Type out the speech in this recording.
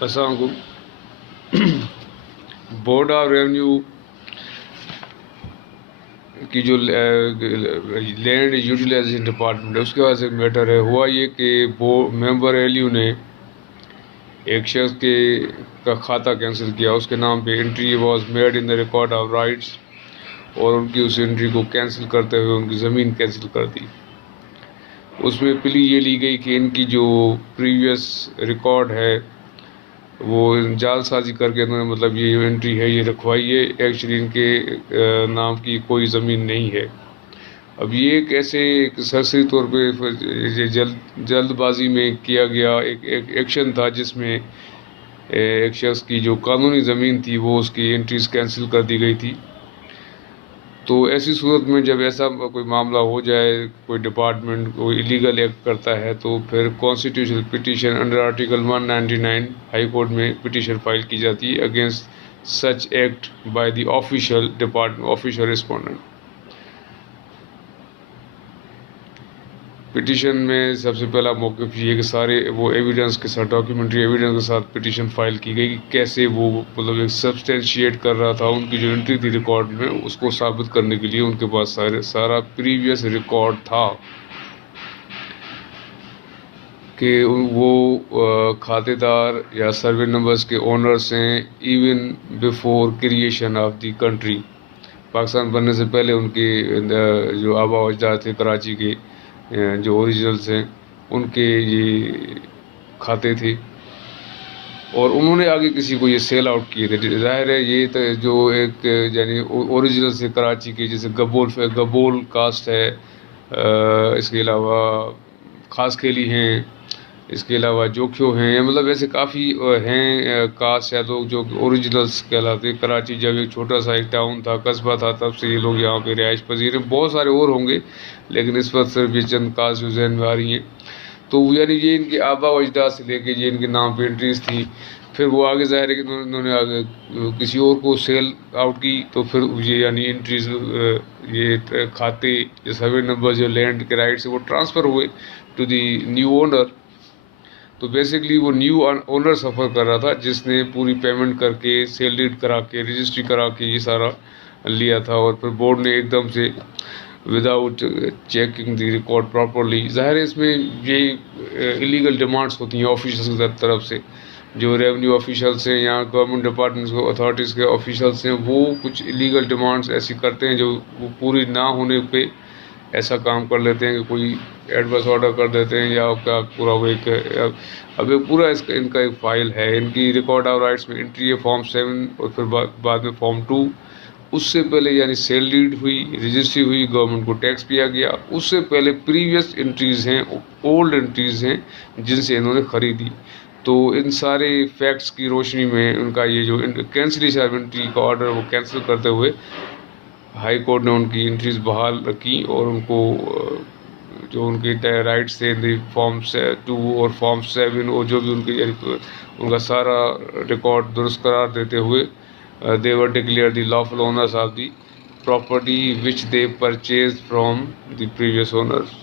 السلام علیکم. Board of revenue کی جو لینڈ یوٹیلائزیشن ڈپارٹمنٹ ہے اس کے بعد ایک میٹر ہے. ہوا یہ کہ ممبر ایلیو نے ایک شخص کا کھاتہ کینسل کیا. اس کے نام پہ entry was made in the record of rights اور ان کی اس انٹری کو کینسل کرتے ہوئے ان کی زمین کینسل کر دی. اس میں پلی یہ لی گئی کہ ان کی جو پریویس ریکارڈ ہے وہ جعل سازی کر کے انہوں نے مطلب یہ جو انٹری ہے یہ رکھوائی ہے. ایکچولی ان کے نام کی کوئی زمین نہیں ہے. اب یہ کیسے سرسری طور پہ جلد بازی میں کیا گیا ایک ایکشن تھا جس میں ایک شخص کی جو قانونی زمین تھی وہ اس کی انٹریز کینسل کر دی گئی تھی. تو ایسی صورت میں جب ایسا کوئی معاملہ ہو جائے, کوئی ڈپارٹمنٹ کوئی ایلیگل ایکٹ کرتا ہے, تو پھر constitutional petition under article 199 high court میں پٹیشن فائل کی جاتی ہے against such act by the official department official respondent. Petition میں سب سے پہلا موقف یہ کہ سارے وہ ایویڈنس کے ساتھ ڈاکیومنٹری ایویڈنس کے ساتھ پٹیشن فائل کی گئی کہ کیسے وہ مطلب ایک سبسٹینشیٹ کر رہا تھا ان کی جو انٹری تھی ریکارڈ میں, اس کو ثابت کرنے کے لیے ان کے پاس سارا پریویس ریکارڈ تھا کہ وہ کھاتے دار یا سروے نمبرز کے اونرز ہیں even before creation of the country. Pakistan بننے سے پہلے ان کے جو آبا و اجداد تھے کراچی کے جو اوریجنلز ہیں ان کے یہ کھاتے تھے اور انہوں نے آگے کسی کو یہ سیل آؤٹ کیے تھے. ظاہر ہے یہ جو ایک یعنی اوریجنل سے کراچی کے جیسے گبول کاسٹ ہے, اس کے علاوہ خاص کھیلی ہیں, اس کے علاوہ جوکھیو ہیں, مطلب ایسے کافی ہیں کاسٹ یا لوگ جو اوریجنلز کہلاتے. کراچی جب ایک چھوٹا سا ایک ٹاؤن تھا, قصبہ تھا, تب سے یہ لوگ یہاں پہ رہائش پذیر ہیں. بہت سارے اور ہوں گے لیکن اس وقت صرف یہ چند کاسٹ جو ذہن میں آ رہی ہیں. تو یعنی یہ ان کے آبا و اجداد سے لے کے یہ ان کے نام پہ انٹریز تھی. پھر وہ آگے ظاہر ہے کہ انہوں نے آگے کسی اور کو سیل آؤٹ کی تو پھر یہ یعنی انٹریز یہ کھاتے یہ سروے نمبر جو لینڈ کے رائٹس وہ ٹرانسفر ہوئے ٹو دی نیو اونر. تو بیسکلی وہ نیو اونر سفر کر رہا تھا جس نے پوری پیمنٹ کر کے سیل ڈیڈ کرا کے رجسٹری کرا کے یہ سارا لیا تھا. اور پھر بورڈ نے ایک دم سے without checking the record properly, ظاہر ہے اس میں یہ ایلیگل ڈیمانڈس ہوتی ہیں آفیشلس کی طرف سے, جو ریونیو آفیشلس ہیں یا گورنمنٹ ڈپارٹمنٹس کو اتھارٹیز کے آفیشلس ہیں وہ کچھ ایلیگل ڈیمانڈس ایسی کرتے ہیں جو وہ پوری نہ ہونے پہ ایسا کام کر لیتے ہیں کہ کوئی ایڈورس آرڈر کر دیتے ہیں یا کیا پورا وہ ایک اب ایک پورا ان کا ایک فائل ہے. ان کی ریکارڈ آف رائٹس میں انٹری ہے فارم 7 اور پھر بعد میں فارم 2. اس سے پہلے یعنی سیل ڈیڈ ہوئی, رجسٹری ہوئی, گورنمنٹ کو ٹیکس دیا گیا, اس سے پہلے پریویس انٹریز ہیں, اولڈ انٹریز ہیں جن سے انہوں نے خریدی. تو ان سارے فیکٹس کی روشنی میں ان کا یہ جو کینسلیشن آف انٹری کا آرڈر وہ کینسل کرتے ہوئے ہائی کورٹ نے ان کی انٹریز بحال رکھی اور ان کو جو ان کی رائٹس تھے فارم 2 اور فارم 7 اور جو بھی ان کی ان کا سارا ریکارڈ درست قرار دیتے ہوئے they were declared the lawful owners of the property which they purchased from the previous owners.